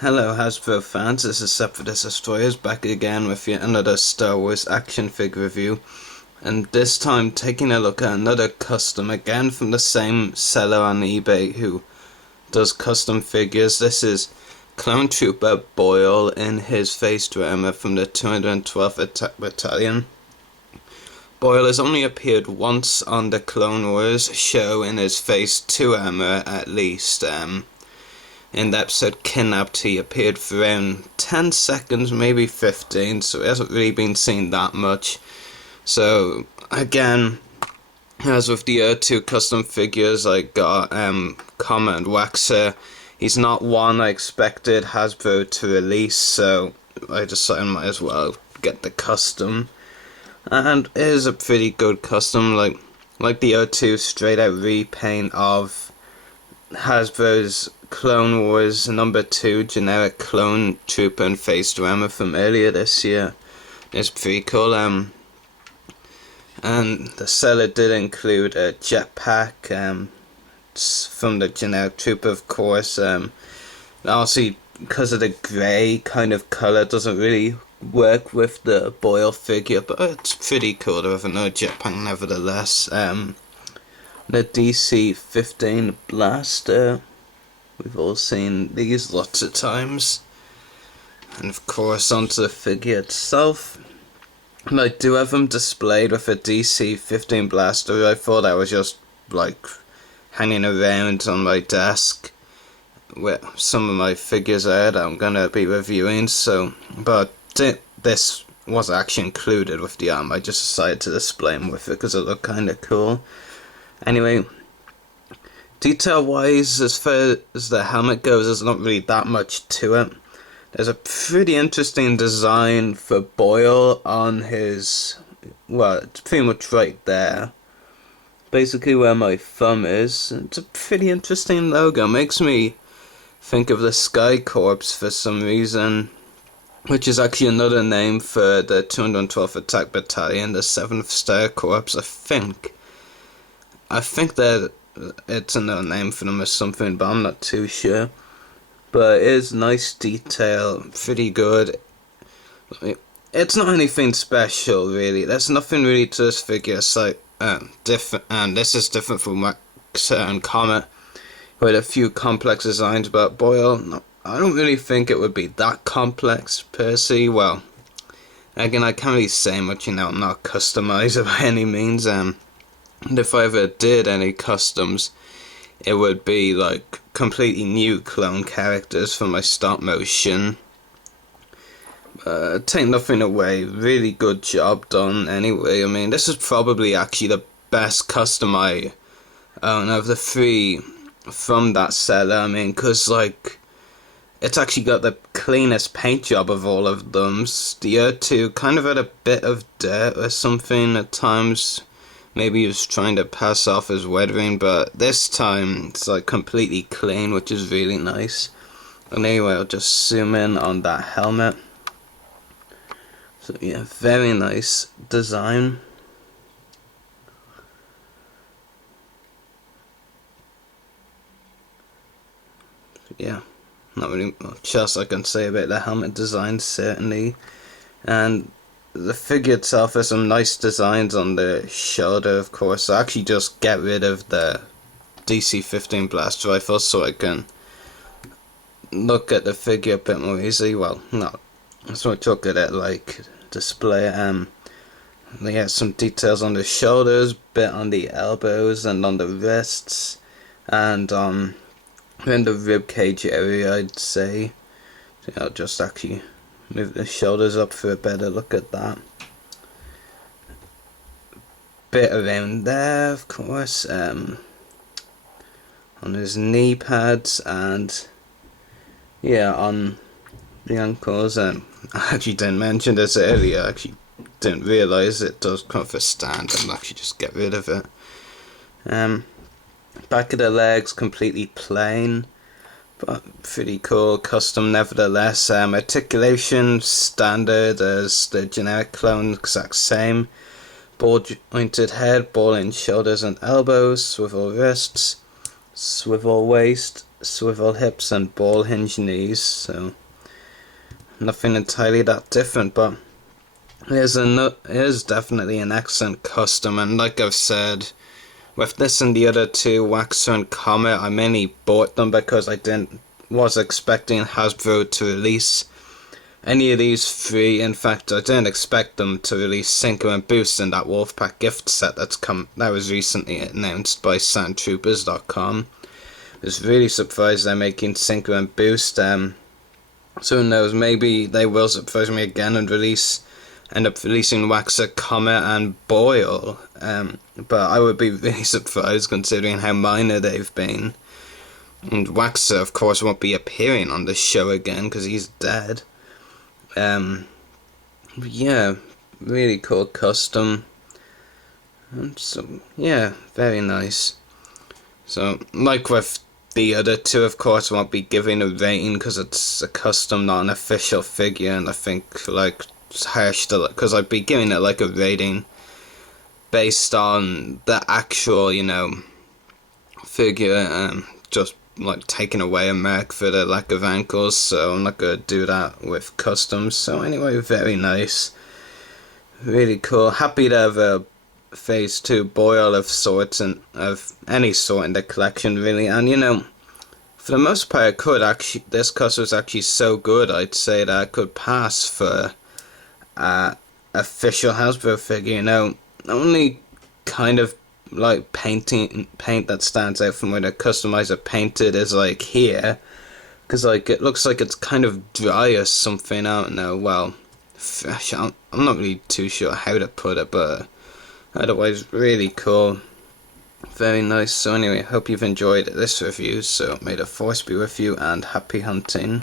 Hello Hasbro fans, this is Separate Destroyers back again with yet another Star Wars action figure review, and this time taking a look at another custom again from the same seller on eBay who does custom figures. This is Clone Trooper Boyle in his face drama from the 212th Attack Battalion. Boyle has only appeared once on the Clone Wars show in his Phase 2 armor at least. In the episode Kidnapped, he appeared for around 10 seconds, maybe 15, so he hasn't really been seen that much. So, again, as with the other two custom figures, I got Comet and Waxer. He's not one I expected Hasbro to release, so I decided I might as well get the custom. And it is a pretty good custom, like the other two, straight out repaint of Hasbro's Clone Wars #2 generic clone trooper and face drama from earlier this year. It's pretty cool. And the seller did include a jetpack. It's from the generic trooper, of course. Obviously, because of the grey kind of colour, doesn't really work with the Boyle figure, but it's pretty cool to have another jetpack nevertheless. The DC-15 blaster. We've all seen these lots of times. And of course onto the figure itself. And I do have them displayed with a DC-15 blaster. I thought I was just like hanging around on my desk with some of my figures out I'm gonna be reviewing, but this was actually included with the arm. I just decided to display them with it because it looked kinda cool. Anyway, detail wise, as far as the helmet goes, there's not really that much to it. There's a pretty interesting design for Boyle on his, well, it's pretty much right there, basically where my thumb is. It's a pretty interesting logo. Makes me think of the Sky Corps for some reason, which is actually another name for the 212th Attack Battalion, the 7th Star Corps, I think that it's another name for them or something, but I'm not too sure. But it is nice detail, pretty good. It's not anything special really. There's nothing really to this figure. It's like different, and this is different from Waxer and Comet, with a few complex designs. But Boyle, I don't really think it would be that complex per se. Well, again, I can't really say much. I'm not a customizer by any means. And if I ever did any customs, it would be like completely new clone characters for my stop motion. Take nothing away, really good job done anyway. I mean, this is probably actually the best custom I own of the three from that seller. I mean, because like, it's actually got the cleanest paint job of all of them. The other two kind of had a bit of dirt or something at times. Maybe he was trying to pass off as weathering, but this time it's like completely clean, which is really nice. And anyway, I'll just zoom in on that helmet. So yeah, very nice design. So yeah, not really much else I can say about the helmet design, certainly. And the figure itself has some nice designs on the shoulder, of course. I actually just get rid of the DC-15 blast rifle so I can look at the figure a bit more easily. Well, no, so I took it at like display. They have some details on the shoulders, bit on the elbows and on the wrists, and in the rib cage area, I'd say. So I'll just actually move the shoulders up for a better look at that. Bit around there, of course, on his knee pads, and yeah, on the ankles. I actually didn't mention this earlier. I actually didn't realise it does come with a stand. I'll actually just get rid of it. Back of the legs completely plain, but pretty cool, custom nevertheless. Articulation standard as the generic clone, exact same. Ball jointed head, ball in shoulders and elbows, swivel wrists, swivel waist, swivel hips and ball hinge knees, so nothing entirely that different, but it is definitely an excellent custom. And like I've said, with this and the other two, Waxer and Comet, I mainly bought them because I was expecting Hasbro to release any of these three. In fact, I didn't expect them to release Sinker and Boost in that Wolfpack gift set that was recently announced by Sandtroopers.com. I was really surprised they're making Sinker and Boost. So who knows, maybe they will surprise me again and end up releasing Waxer, Comet and Boyle. But I would be really surprised considering how minor they've been. And Waxer, of course, won't be appearing on the show again because he's dead. Yeah, really cool custom. And so, yeah, very nice. So, like with the other two, of course, I won't be giving a rating because it's a custom, not an official figure, and I think, like, it's harsh to, because I'd be giving it, like, a rating based on the actual, figure, just, like, taking away a mark for the lack of ankles, so I'm not going to do that with customs. So, anyway, very nice. Really cool. Happy to have a Phase 2 Boyle of sorts, and of any sort in the collection, really. And for the most part, this custom was actually so good, I'd say that I could pass for official Hasbro figure. Only kind of like paint that stands out from where the customizer painted is like here, because like it looks like it's kind of dry or something. I don't know. Well, fresh. I'm not really too sure how to put it, but otherwise, really cool. Very nice. So anyway, hope you've enjoyed this review. So may the force be with you and happy hunting.